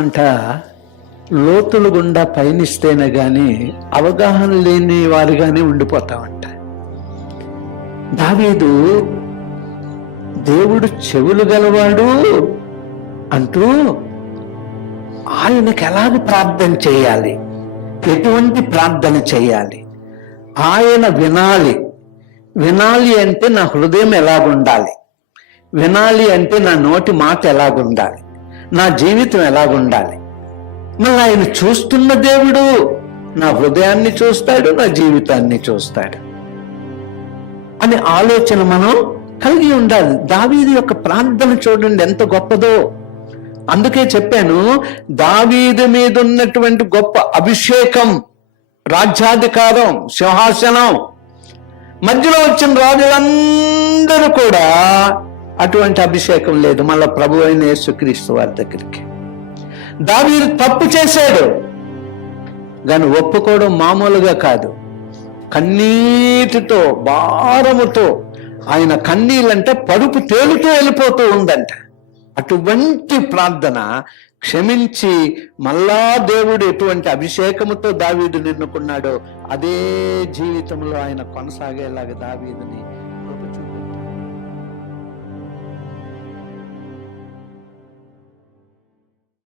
అంట లోతులు గుండా పయనిస్తేనే గాని అవగాహన లేని వారిగానే ఉండిపోతామంట. దావీదు దేవుడు చెవులు గలవాడు అంటూ ఆయనకు ఎలాగ ప్రార్థన చేయాలి, ఎటువంటి ప్రార్థన చేయాలి, ఆయన వినాలి. వినాలి అంటే నా హృదయం ఎలాగుండాలి, వినాలి అంటే నా నోటి మాట ఎలాగుండాలి, నా జీవితం ఎలాగుండాలి. మళ్ళీ ఆయన చూస్తున్న దేవుడు నా హృదయాన్ని చూస్తాడు, నా జీవితాన్ని చూస్తాడు అనే ఆలోచన మనం కలిగి ఉండాలి. దావీదు యొక్క ప్రార్థన చూడండి ఎంత గొప్పదో. అందుకే చెప్పాను, దావీదు మీద ఉన్నటువంటి గొప్ప అభిషేకం, రాజ్యాధికారం, సింహాసనం, మధ్యలో వచ్చిన రాజులందరూ కూడా అటువంటి అభిషేకం లేదు. మళ్ళా ప్రభు అయిన యేసుక్రీస్తు వారి దగ్గరికి దావీదు తప్పు చేశాడు, కానీ ఒప్పుకోవడం మామూలుగా కాదు. కన్నీటితో, భారముతో, ఆయన కన్నీళ్ళంటే పరుపు తేలుతూ వెళ్ళిపోతూ ఉందంట. అటువంటి ప్రార్థన క్షమించి మళ్ళా దేవుడు ఎటువంటి అభిషేకముతో దావీదు నిన్నుకున్నాడో అదే జీవితంలో ఆయన కొనసాగేలాగా దావీదుని